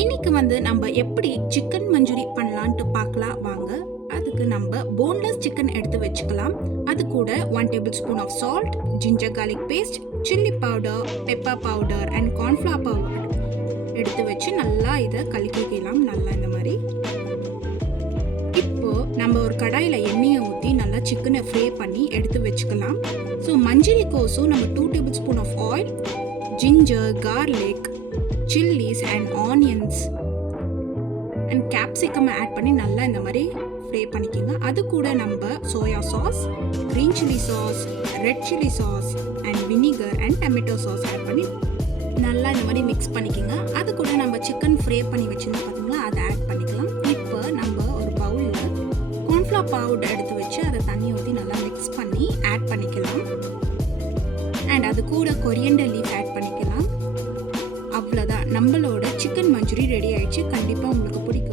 இன்னைக்கு நம்ம எப்படி சிக்கன் மஞ்சூரி பண்ணலான்ட்டு பார்க்கலாம் வாங்க. அதுக்கு நம்ம போன்லெஸ் சிக்கன் எடுத்து வச்சுக்கலாம். அது கூட 1 table spoon of salt, ginger garlic paste, chilli powder, pepper powder and cornflour powder எடுத்து வச்சு நல்லா இதை கலக்கிக்கலாம். நல்லா இந்த மாதிரி. இப்போ நம்ம ஒரு கடாயில் எண்ணெயை ஊற்றி நல்லா சிக்கனை ஃப்ரை பண்ணி எடுத்து வச்சுக்கலாம். ஸோ மஞ்சரி கோஸும் நம்ம 2 table spoon of oil, ginger, garlic, chillies and onions and capsicum add பண்ணி நல்லா இந்த மாதிரி ஃப்ரை பண்ணிக்கோங்க. அது கூட நம்ம soya sauce, green chilli sauce, red chilli sauce and vinegar and tomato sauce add பண்ணி நல்லா இந்த மாதிரி மிக்ஸ் பண்ணிக்கோங்க. அது கூட நம்ம சிக்கன் ஃப்ரை பண்ணி வச்சுருந்தோம் பார்த்தீங்களா, அதை ஆட் பண்ணிக்கலாம். இப்போ நம்ம ஒரு பவுலில் கார்ன்ஃப்ளவர் பவுடர் எடுத்து வச்சு அதை தண்ணி ஊற்றி நல்லா மிக்ஸ் பண்ணி ஆட் பண்ணிக்கலாம். அண்ட் அது கூட கொரியண்டர் லீஃப் ஆட் பண்ணிக்கலாம். அவ்வளோதான், நம்மளோட சிக்கன் மஞ்சூரி ரெடி ஆயிடுச்சு. கண்டிப்பாக உங்களுக்கு பிடிக்கும்.